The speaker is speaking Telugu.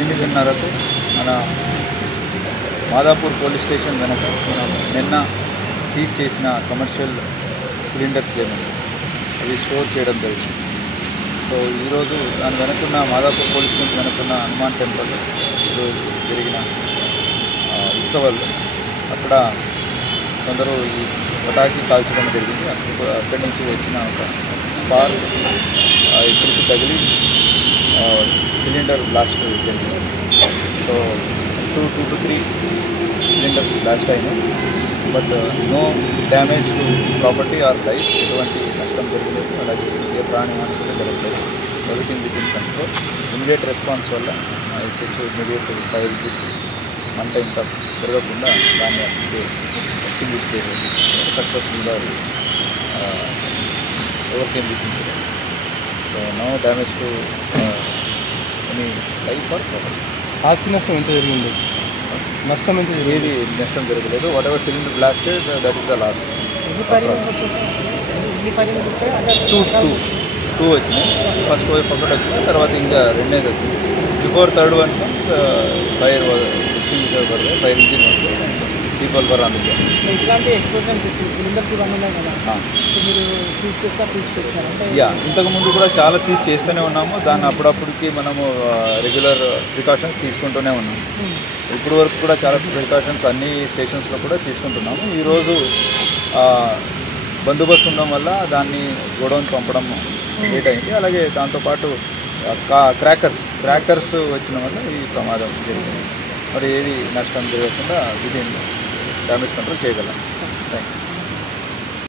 8:30కు మన మాదాపూర్ పోలీస్ స్టేషన్ వెనక నిన్న సీజ్ చేసిన కమర్షియల్ సిలిండర్స్ ఏమన్నా అవి స్టోర్ చేయడం జరిగింది. సో ఈరోజు దాని వెనుకున్న మాదాపూర్ పోలీస్ స్టేషన్ వెనుకున్న హనుమాన్ టెంపుల్ ఈరోజు జరిగిన ఉత్సవాలు అక్కడ కొందరు ఈ పటాకి కాల్చడం జరిగింది. అక్కడి నుంచి వచ్చిన ఒక స్పార్క్ ఇక్కడికి తగిలి సిలిండర్ బ్లాస్ట్ జరిగింది. సో 2 to 3 సిలిండర్స్ బ్లాస్ట్ అయినాయి. But no damage to property or life, ఎటువంటి నష్టం జరగలేదు. అలాగే ఏ ప్రాణి హాని కూడా జరగలేదు. Everything within control. Immediate response వల్ల ఎస్హెచ్ఓ ఇమీడియట్ ఫైర్ చేసి మంట ఇంకా జరగకుండా దాన్ని ఎక్స్టింగ్విష్ చేసి సక్సెస్ఫుల్గా overcame this incident. So no damage to any life or property. ఆస్తి నష్టం ఎంత జరిగింది? నష్టం ఎంత ఏది నష్టం జరగలేదు. What ever cylinder blasted that is the loss. 2 వచ్చినాయి. ఫస్ట్ వైపు ఒకటి వచ్చింది, తర్వాత ఇంకా 2 వచ్చింది. Before third one fire extinguisher were fire engine people were on the job. ఇట్లాంటి ఎక్స్ప్లోజన్స్ సిలిండర్స్ ఇవన్నీ ఉన్నాయి కదా, మీరు సీజ్ చేస్తా తీసుకొచ్చారంటే? యా, ఇంతకుముందు కూడా చాలా సీజ్ చేస్తూనే ఉన్నాము. దాన్ని అప్పుడప్పటికి మనము రెగ్యులర్ ప్రికాషన్స్ తీసుకుంటూనే ఉన్నాము. ఇప్పుడు వరకు కూడా చాలా ప్రికాషన్స్ అన్ని స్టేషన్స్లో కూడా తీసుకుంటున్నాము. ఈరోజు బందోబస్తు ఉండడం వల్ల దాన్ని గోడౌన్ పంపడం లేట్ అయింది. అలాగే దాంతోపాటు క్రాకర్స్ వచ్చిన వల్ల ఈ ప్రమాదం జరిగింది. మరి ఏది నష్టం జరగకుండా విధిని డ్యామేజ్ కంట్రోల్ చేయగలం. Thank you.